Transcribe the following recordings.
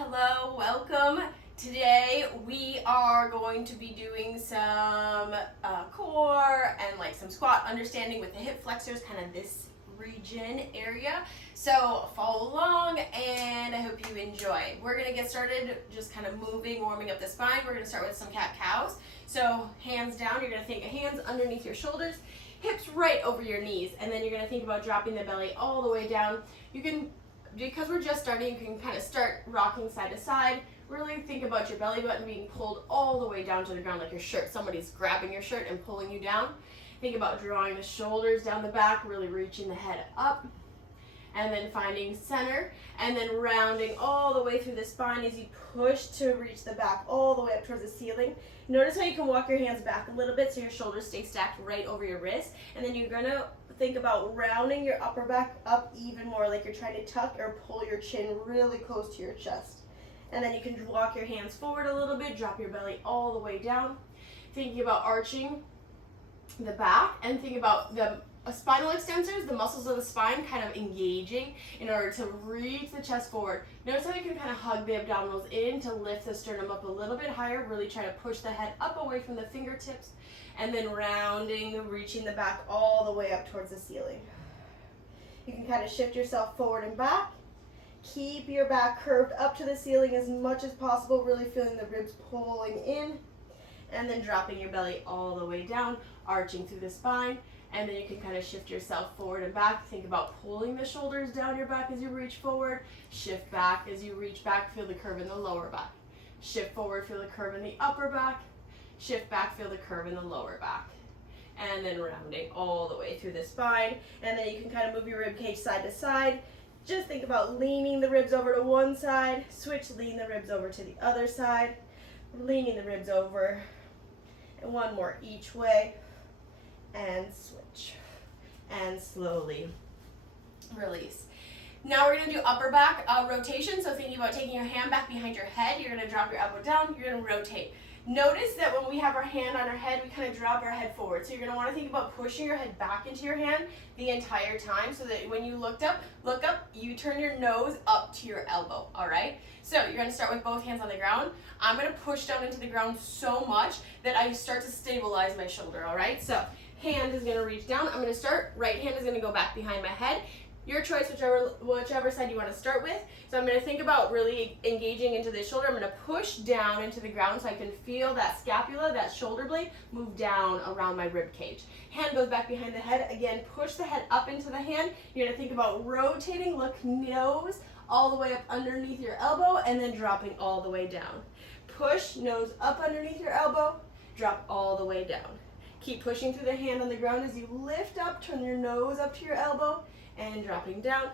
Hello, welcome. Today we are going to be doing some core and like some squat understanding with the hip flexors, kind of this region area. So follow along and I hope you enjoy. We're going to get started just kind of moving, warming up the spine. We're going to start with some cat-cows. So hands down, you're going to think of hands underneath your shoulders, hips right over your knees, and then you're going to think about dropping the belly all the way down. You can, because we're just starting, you can kind of start rocking side to side. Really think about your belly button being pulled all the way down to the ground like your shirt. Somebody's grabbing your shirt and pulling you down. Think about drawing the shoulders down the back, really reaching the head up, and then finding center, and then rounding all the way through the spine as you push to reach the back all the way up towards the ceiling. Notice how you can walk your hands back a little bit so your shoulders stay stacked right over your wrist, and then you're gonna think about rounding your upper back up even more, like you're trying to tuck or pull your chin really close to your chest. And then you can walk your hands forward a little bit, drop your belly all the way down. Thinking about arching the back and think about the spinal extensors, the muscles of the spine kind of engaging in order to reach the chest forward. Notice how you can kind of hug the abdominals in to lift the sternum up a little bit higher, really try to push the head up away from the fingertips, and then rounding, reaching the back all the way up towards the ceiling. You can kind of shift yourself forward and back. Keep your back curved up to the ceiling as much as possible, really feeling the ribs pulling in, and then dropping your belly all the way down, arching through the spine, and then you can kind of shift yourself forward and back. Think about pulling the shoulders down your back as you reach forward, shift back as you reach back, feel the curve in the lower back. Shift forward, feel the curve in the upper back, shift back, feel the curve in the lower back. And then rounding all the way through the spine, and then you can kind of move your rib cage side to side. Just think about leaning the ribs over to one side, switch, lean the ribs over to the other side, leaning the ribs over, and one more each way, and switch, and slowly release. Now we're going to do upper back rotation, so thinking about taking your hand back behind your head, you're going to drop your elbow down, you're going to rotate. Notice that when we have our hand on our head, we kind of drop our head forward. So you're going to want to think about pushing your head back into your hand the entire time so that when you look up, you turn your nose up to your elbow, all right? So you're going to start with both hands on the ground. I'm going to push down into the ground so much that I start to stabilize my shoulder, all right? So hand is going to reach down. I'm going to start, right hand is going to go back behind my head. Your choice, whichever side you want to start with. So I'm going to think about really engaging into the shoulder. I'm going to push down into the ground so I can feel that scapula, that shoulder blade, move down around my rib cage. Hand goes back behind the head. Again, push the head up into the hand. You're going to think about rotating, look nose all the way up underneath your elbow, and then dropping all the way down. Push, nose up underneath your elbow, drop all the way down. Keep pushing through the hand on the ground as you lift up, turn your nose up to your elbow, and dropping down,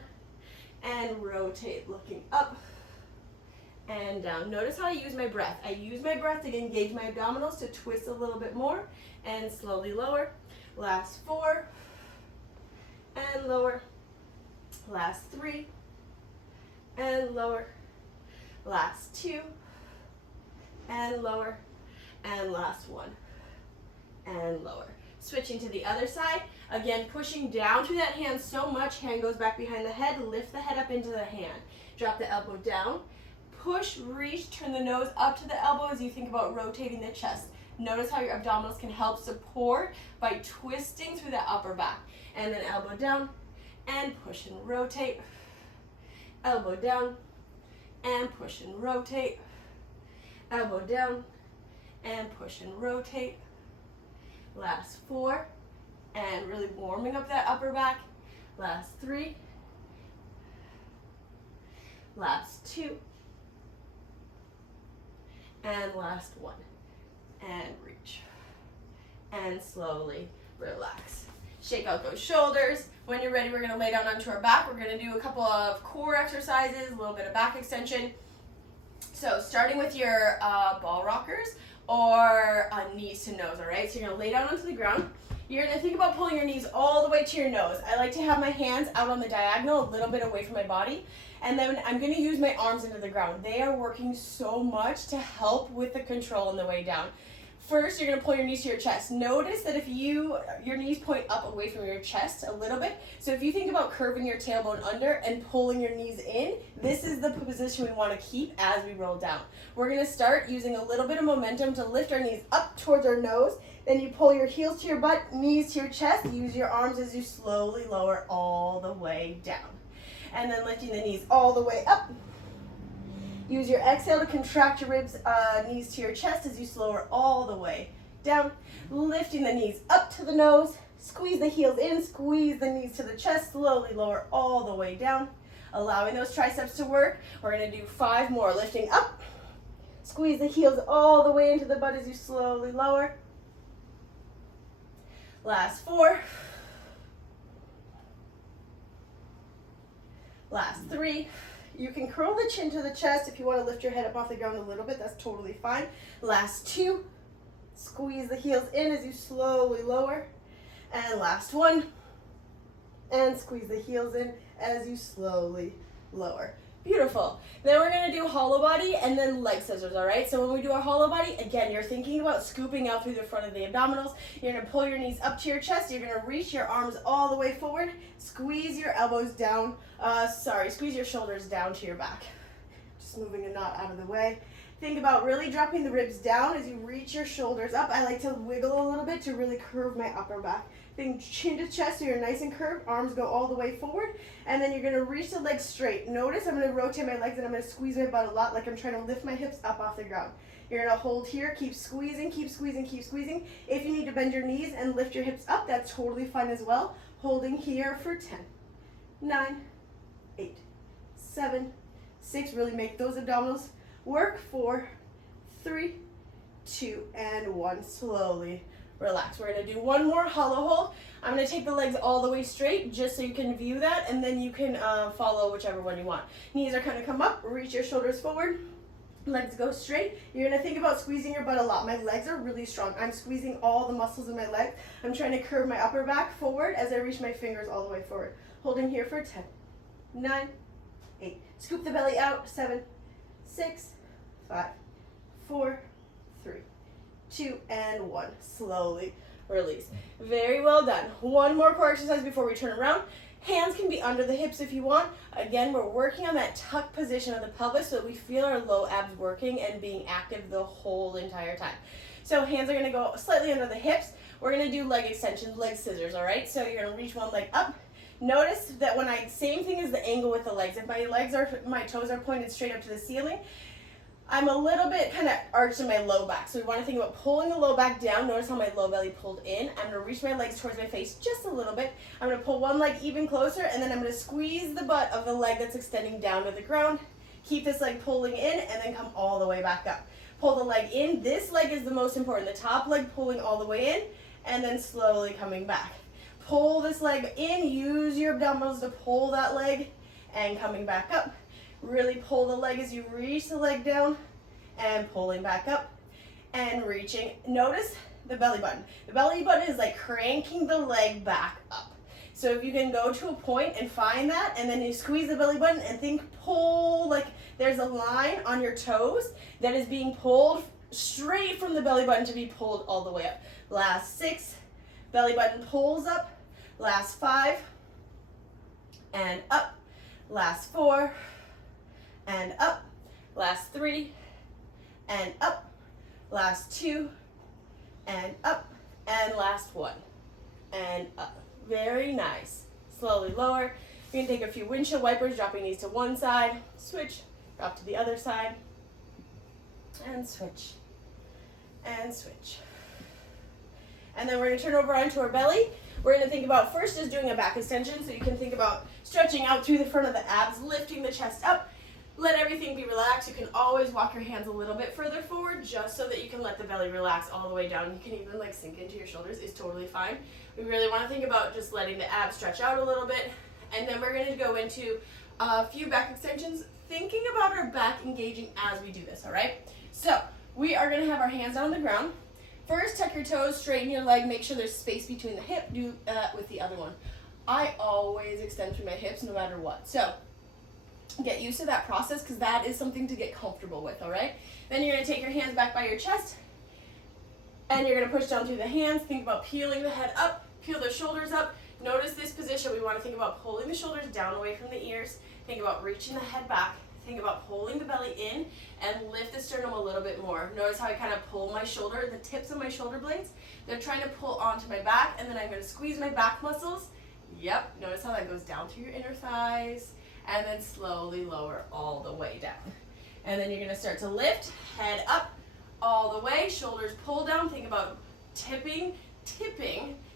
and rotate, looking up and down. Notice how I use my breath. I use my breath to engage my abdominals to twist a little bit more, and slowly lower. Last 4, and lower. Last 3, and lower. Last 2, and lower. And last 1, and lower. Switching to the other side. Again, pushing down through that hand so much, hand goes back behind the head, lift the head up into the hand. Drop the elbow down, push, reach, turn the nose up to the elbow as you think about rotating the chest. Notice how your abdominals can help support by twisting through the upper back. And then elbow down, and push and rotate. Elbow down, and push and rotate. Elbow down, and push and rotate. Last 4, and really warming up that upper back. Last 3, last 2, and last 1, and reach, and slowly relax. Shake out those shoulders. When you're ready, we're going to lay down onto our back. We're going to do a couple of core exercises, a little bit of back extension. So starting with your ball rockers, or knees to nose, all right? So you're gonna lay down onto the ground. You're gonna think about pulling your knees all the way to your nose. I like to have my hands out on the diagonal, a little bit away from my body. And then I'm gonna use my arms into the ground. They are working so much to help with the control on the way down. First, you're going to pull your knees to your chest. Notice that if your knees point up away from your chest a little bit. So if you think about curving your tailbone under and pulling your knees in, this is the position we want to keep as we roll down. We're going to start using a little bit of momentum to lift our knees up towards our nose. Then you pull your heels to your butt, knees to your chest. Use your arms as you slowly lower all the way down. And then lifting the knees all the way up. Use your exhale to contract your ribs, knees to your chest as you lower all the way down. Lifting the knees up to the nose. Squeeze the heels in, squeeze the knees to the chest. Slowly lower all the way down. Allowing those triceps to work. We're going to do 5 more. Lifting up. Squeeze the heels all the way into the butt as you slowly lower. Last 4. Last 3. You can curl the chin to the chest if you want to lift your head up off the ground a little bit. That's totally fine. Last 2. Squeeze the heels in as you slowly lower. And last 1. And squeeze the heels in as you slowly lower. Beautiful. Then we're going to do hollow body and then leg scissors, all right? So when we do our hollow body, again, you're thinking about scooping out through the front of the abdominals. You're going to pull your knees up to your chest. You're going to reach your arms all the way forward. Squeeze your elbows down. Squeeze your shoulders down to your back. Just moving a knot out of the way. Think about really dropping the ribs down as you reach your shoulders up. I like to wiggle a little bit to really curve my upper back. Think chin to chest so you're nice and curved. Arms go all the way forward. And then you're going to reach the legs straight. Notice I'm going to rotate my legs and I'm going to squeeze my butt a lot like I'm trying to lift my hips up off the ground. You're going to hold here. Keep squeezing, keep squeezing, keep squeezing. If you need to bend your knees and lift your hips up, that's totally fine as well. Holding here for 10, 9, 8, 7, 6. Really make those abdominals work. 4, 3, 2, and 1. Slowly relax. We're going to do 1 more hollow hold. I'm going to take the legs all the way straight just so you can view that, and then you can follow whichever one you want. Knees are going to come up, reach your shoulders forward, legs go straight. You're going to think about squeezing your butt a lot. My legs are really strong. I'm squeezing all the muscles in my legs. I'm trying to curve my upper back forward as I reach my fingers all the way forward. Holding here for 10, 9, 8. Scoop the belly out. 7, 6, 5, 4, 3, 2, and 1. Slowly release. Very well done. 1 more core exercise before we turn around. Hands can be under the hips if you want. Again, we're working on that tuck position of the pelvis so that we feel our low abs working and being active the whole entire time. So hands are going to go slightly under the hips. We're going to do leg extensions, leg scissors, all right? So you're going to reach one leg up. Notice that when same thing as the angle with the legs. If my toes are pointed straight up to the ceiling, I'm a little bit kind of arched in my low back. So we want to think about pulling the low back down. Notice how my low belly pulled in. I'm going to reach my legs towards my face just a little bit. I'm going to pull one leg even closer, and then I'm going to squeeze the butt of the leg that's extending down to the ground. Keep this leg pulling in, and then come all the way back up. Pull the leg in. This leg is the most important. The top leg pulling all the way in, and then slowly coming back. Pull this leg in. Use your abdominals to pull that leg, and coming back up. Really pull the leg as you reach the leg down and pulling back up and reaching. Notice the belly button. The belly button is like cranking the leg back up. So if you can go to a point and find that, and then you squeeze the belly button and think pull, like there's a line on your toes that is being pulled straight from the belly button to be pulled all the way up. Last 6, belly button pulls up. Last 5, and up. Last 4, and up. Last 3, and up. Last 2, and up. And last 1, and up. Very nice. Slowly lower. You can take a few windshield wipers, dropping these to one side, switch, drop to the other side, and switch, and switch. And then we're going to turn over onto our belly. We're going to think about first just doing a back extension, so you can think about stretching out through the front of the abs, lifting the chest up. Let everything be relaxed. You can always walk your hands a little bit further forward just so that you can let the belly relax all the way down. You can even like sink into your shoulders. It's totally fine. We really want to think about just letting the abs stretch out a little bit. And then we're going to go into a few back extensions, thinking about our back engaging as we do this, all right? So we are going to have our hands on the ground. First, tuck your toes, straighten your leg, make sure there's space between the hip. Do that with the other one. I always extend through my hips no matter what. So get used to that process because that is something to get comfortable with, all right? Then you're going to take your hands back by your chest, And you're gonna push down through the hands. Think about peeling the head up, peel the shoulders up. Notice this position. We wanna think about pulling the shoulders down away from the ears. Think about reaching the head back. Think about pulling the belly in and lift the sternum a little bit more. Notice how I kind of pull my shoulder, the tips of my shoulder blades. They're trying to pull onto my back, and then I'm gonna squeeze my back muscles. Yep, notice how that goes down through your inner thighs, and then slowly lower all the way down. And then you're gonna start to lift, head up, all the way, shoulders pull down. Think about tipping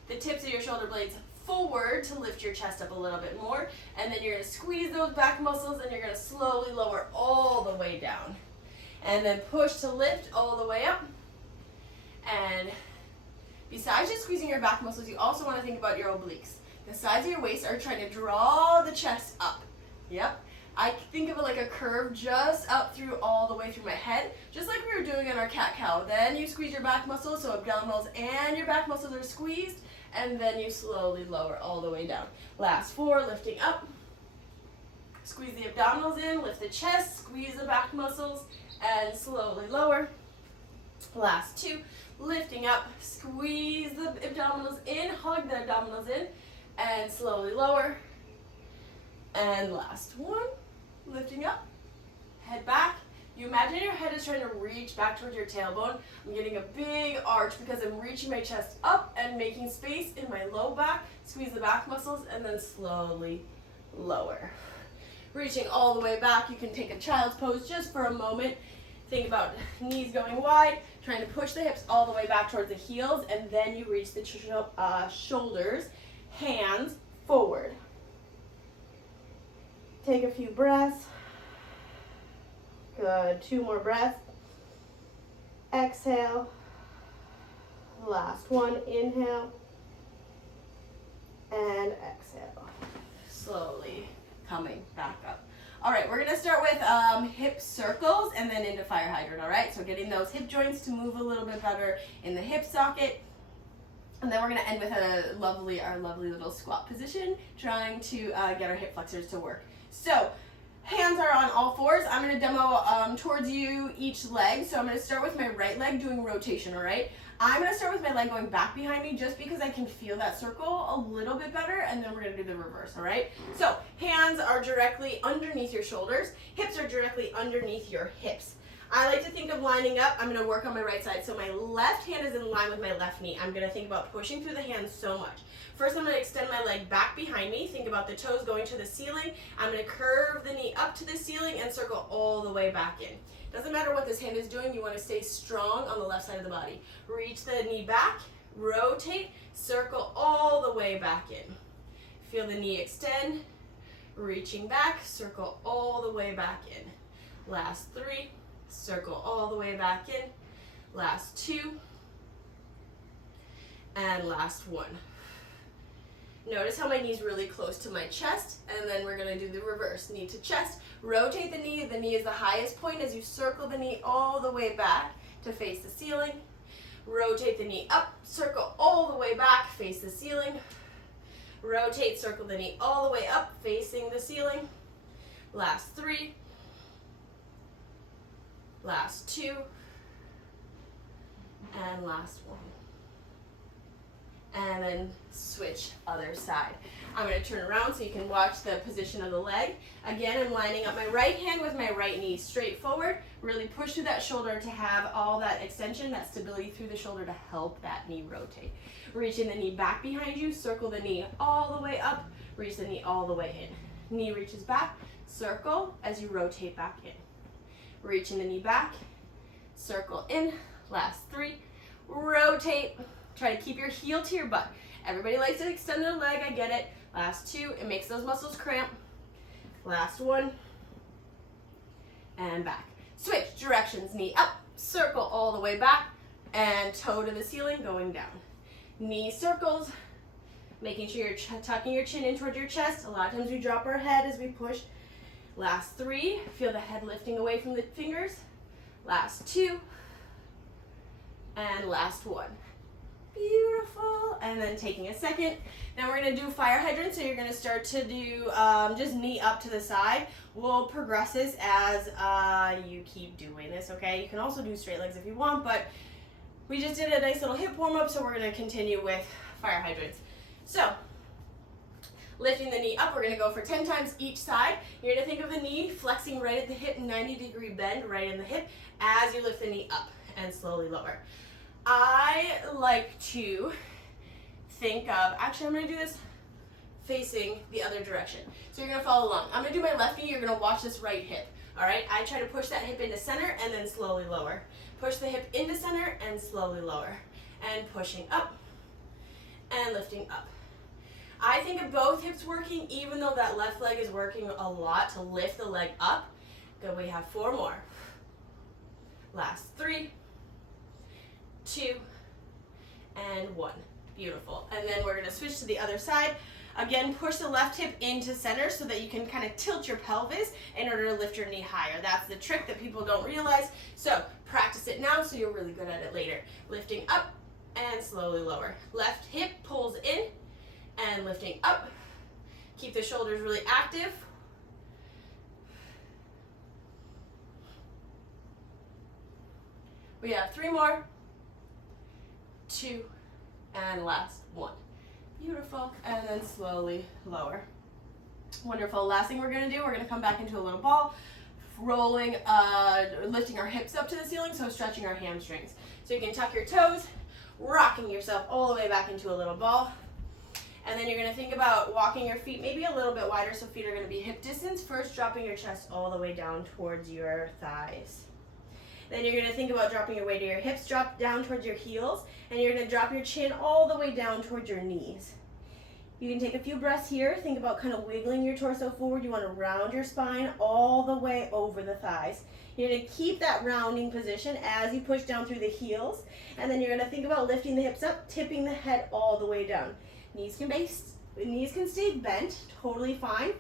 the tips of your shoulder blades forward to lift your chest up a little bit more. And then you're gonna squeeze those back muscles and you're gonna slowly lower all the way down. And then push to lift all the way up. And besides just squeezing your back muscles, you also wanna think about your obliques. The sides of your waist are trying to draw the chest up. Yep. I think of it like a curve just up through all the way through my head, just like we were doing in our cat-cow. Then you squeeze your back muscles, so abdominals and your back muscles are squeezed, and then you slowly lower all the way down. Last 4, lifting up. Squeeze the abdominals in, lift the chest, squeeze the back muscles, and slowly lower. Last 2, lifting up, squeeze the abdominals in, hug the abdominals in, and slowly lower. And last 1. Lifting up, head back. You imagine your head is trying to reach back towards your tailbone. I'm getting a big arch because I'm reaching my chest up and making space in my low back. Squeeze the back muscles and then slowly lower. Reaching all the way back, you can take a child's pose just for a moment. Think about knees going wide, trying to push the hips all the way back towards the heels, and then you reach the shoulders, hands forward. Take a few breaths. Good. 2 more breaths. Exhale. Last 1. Inhale. And exhale. Slowly coming back up. All right, we're going to start with hip circles and then into fire hydrant, all right? So getting those hip joints to move a little bit better in the hip socket. And then we're going to end with our lovely little squat position, trying to get our hip flexors to work. So, hands are on all fours. I'm going to demo towards you each leg. So I'm going to start with my right leg doing rotation, all right? I'm going to start with my leg going back behind me just because I can feel that circle a little bit better, and then we're going to do the reverse, all right? So, hands are directly underneath your shoulders. Hips are directly underneath your hips. I like to think of lining up. I'm going to work on my right side. So my left hand is in line with my left knee. I'm going to think about pushing through the hands so much. First, I'm going to extend my leg back behind me. Think about the toes going to the ceiling. I'm going to curve the knee up to the ceiling and circle all the way back in. Doesn't matter what this hand is doing. You want to stay strong on the left side of the body. Reach the knee back, rotate, circle all the way back in. Feel the knee extend, reaching back, circle all the way back in. Last 3. Circle all the way back in. Last 2. And last 1. Notice how my knee's really close to my chest, and then we're going to do the reverse. Knee to chest. Rotate the knee. The knee is the highest point as you circle the knee all the way back to face the ceiling. Rotate the knee up. Circle all the way back, face the ceiling. Rotate, circle the knee all the way up, facing the ceiling. Last 3. Last 2, and last 1. And then switch other side. I'm going to turn around so you can watch the position of the leg. Again, I'm lining up my right hand with my right knee straight forward. Really push through that shoulder to have all that extension, that stability through the shoulder to help that knee rotate. Reaching the knee back behind you, circle the knee all the way up, reach the knee all the way in. Knee reaches back, circle as you rotate back in. Reaching the knee back, circle in. Last 3, rotate. Try to keep your heel to your butt. Everybody likes to extend their leg, I get it. Last 2, it makes those muscles cramp. Last 1, and back. Switch directions, knee up, circle all the way back, and toe to the ceiling, going down. Knee circles, making sure you're tucking your chin in towards your chest. A lot of times we drop our head as we push. Last 3, feel the head lifting away from the fingers. Last 2, and last 1. Beautiful. And then taking a second. Now we're going to do fire hydrant, so you're going to start to do just knee up to the side. We'll progress this as you keep doing this, okay? You can also do straight legs if you want, but We just did a nice little hip warm up, so we're gonna continue with fire hydrants. So, lifting the knee up, we're gonna go for 10 times each side. You're gonna think of the knee flexing right at the hip, 90-degree bend right in the hip as you lift the knee up and slowly lower. I like to think of, actually I'm gonna do this facing the other direction. So you're gonna follow along. I'm gonna do my left knee, you're gonna watch this right hip. All right, I try to push that hip into center and then slowly lower. Push the hip into center and slowly lower. And pushing up and lifting up. I think of both hips working, even though that left leg is working a lot to lift the leg up. Good, we have 4 more. Last 3, 2, and 1. Beautiful. And then we're gonna switch to the other side. Again, push the left hip into center so that you can kind of tilt your pelvis in order to lift your knee higher. That's the trick that people don't realize. So practice it now so you're really good at it later. Lifting up and slowly lower. Left hip pulls in and lifting up. Keep the shoulders really active. We have 3 more, 2, and last 1. Beautiful, and then slowly lower. Wonderful. Last thing we're gonna do, we're gonna come back into a little ball, rolling, lifting our hips up to the ceiling, so stretching our hamstrings. So you can tuck your toes, rocking yourself all the way back into a little ball. And then you're gonna think about walking your feet maybe a little bit wider, so feet are gonna be hip distance. First, dropping your chest all the way down towards your thighs. Then you're gonna think about dropping your weight to your hips, drop down towards your heels, and you're gonna drop your chin all the way down towards your knees. You can take a few breaths here. Think about kind of wiggling your torso forward. You wanna round your spine all the way over the thighs. You're gonna keep that rounding position as you push down through the heels, and then you're gonna think about lifting the hips up, tipping the head all the way down. Knees can stay bent, totally fine.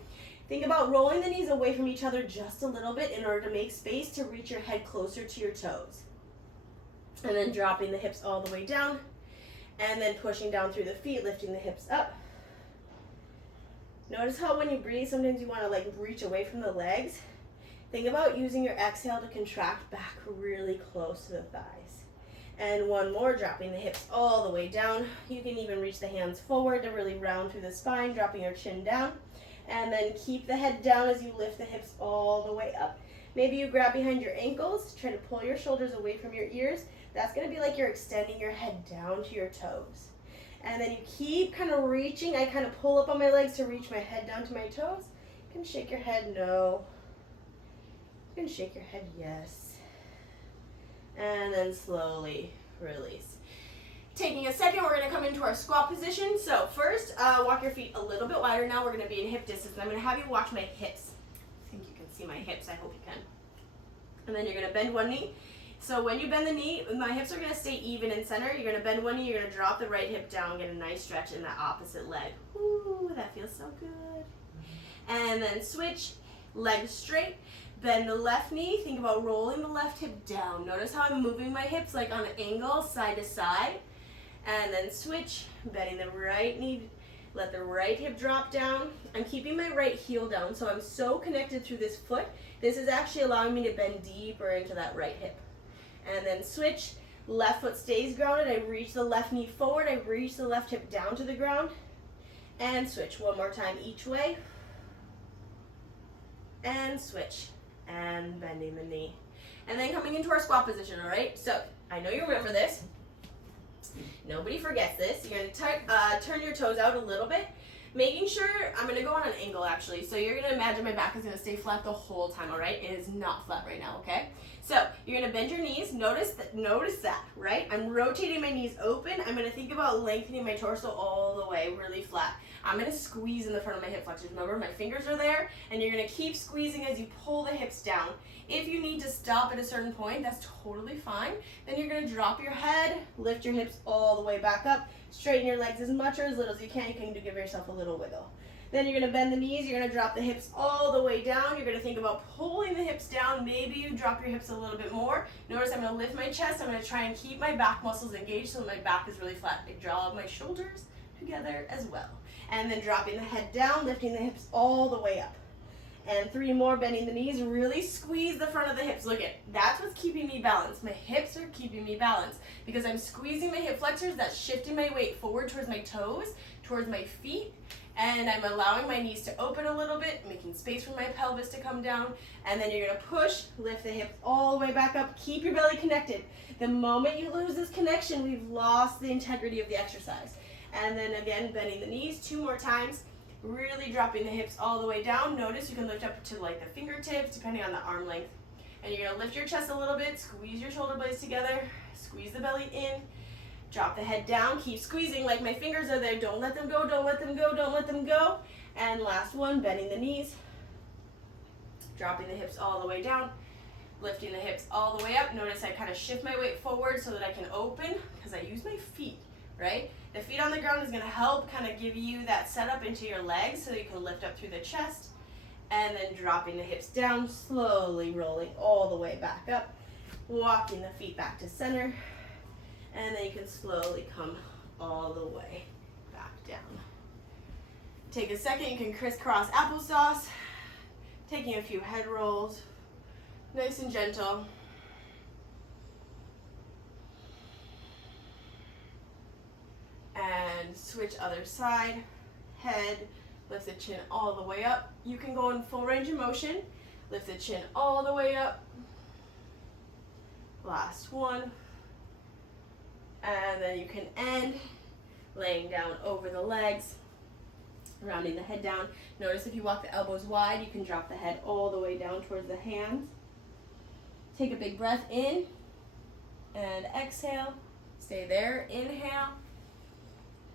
Think about rolling the knees away from each other just a little bit in order to make space to reach your head closer to your toes. And then dropping the hips all the way down, and then pushing down through the feet, lifting the hips up. Notice how when you breathe, sometimes you want to like reach away from the legs. Think about using your exhale to contract back really close to the thighs. And 1 more, dropping the hips all the way down. You can even reach the hands forward to really round through the spine, dropping your chin down. And then keep the head down as you lift the hips all the way up. Maybe you grab behind your ankles, try to pull your shoulders away from your ears. That's gonna be like you're extending your head down to your toes. And then you keep kind of reaching. I kind of pull up on my legs to reach my head down to my toes. You can shake your head no. You can shake your head yes. And then slowly release. Taking a second, we're gonna come into our squat position. So first, walk your feet a little bit wider. Now we're gonna be in hip distance. And I'm gonna have you watch my hips. I think you can see my hips, I hope you can. And then you're gonna bend 1 knee. So when you bend the knee, my hips are gonna stay even in center. You're gonna bend 1 knee, you're gonna drop the right hip down, get a nice stretch in that opposite leg. Ooh, that feels so good. And then switch, legs straight. Bend the left knee, think about rolling the left hip down. Notice how I'm moving my hips like on an angle, side to side. And then switch, bending the right knee, let the right hip drop down. I'm keeping my right heel down, so I'm so connected through this foot. This is actually allowing me to bend deeper into that right hip. And then switch, left foot stays grounded. I reach the left knee forward, I reach the left hip down to the ground. And switch 1 more time each way. And switch, and bending the knee. And then coming into our squat position, all right? So, I know you remember this. Nobody forgets this. You're gonna turn your toes out a little bit, making sure, I'm gonna go on an angle actually, so you're gonna imagine my back is gonna stay flat the whole time, all right? It is not flat right now, okay? So you're gonna bend your knees, notice that, right? I'm rotating my knees open. I'm gonna think about lengthening my torso all the way, really flat. I'm gonna squeeze in the front of my hip flexors. Remember, my fingers are there, and you're gonna keep squeezing as you pull the hips down. If you need to stop at a certain point, that's totally fine. Then you're gonna drop your head, lift your hips all the way back up, straighten your legs as much or as little as you can. You can give yourself a little wiggle. Then you're gonna bend the knees, you're gonna drop the hips all the way down. You're gonna think about pulling the hips down. Maybe you drop your hips a little bit more. Notice I'm gonna lift my chest. I'm gonna try and keep my back muscles engaged so my back is really flat. I draw my shoulders together as well. And then dropping the head down, lifting the hips all the way up. And 3 more, bending the knees. Really squeeze the front of the hips. Look at, that's what's keeping me balanced. My hips are keeping me balanced because I'm squeezing my hip flexors. That's shifting my weight forward towards my toes, towards my feet. And I'm allowing my knees to open a little bit, making space for my pelvis to come down. And then you're gonna push, lift the hips all the way back up. Keep your belly connected. The moment you lose this connection, we've lost the integrity of the exercise. And then again, bending the knees 2 more times. Really dropping the hips all the way down. Notice you can lift up to like the fingertips, depending on the arm length. And you're gonna lift your chest a little bit, squeeze your shoulder blades together, squeeze the belly in, drop the head down, keep squeezing like my fingers are there. Don't let them go, don't let them go, don't let them go. And last one, bending the knees, dropping the hips all the way down, lifting the hips all the way up. Notice I kind of shift my weight forward so that I can open because I use my feet, right? The feet on the ground is going to help kind of give you that setup into your legs so that you can lift up through the chest. And then dropping the hips down, slowly rolling all the way back up, walking the feet back to center. And then you can slowly come all the way back down. Take a second, you can crisscross applesauce, taking a few head rolls, nice and gentle. And switch other side, head, lift the chin all the way up. You can go in full range of motion, lift the chin all the way up. Last one. And then you can end laying down over the legs, rounding the head down. Notice if you walk the elbows wide, you can drop the head all the way down towards the hands. Take a big breath in and exhale. Stay there, inhale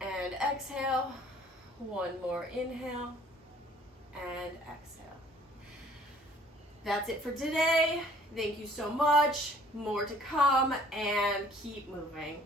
and exhale. One more inhale and exhale. That's it for today. Thank you so much. More to come, and keep moving.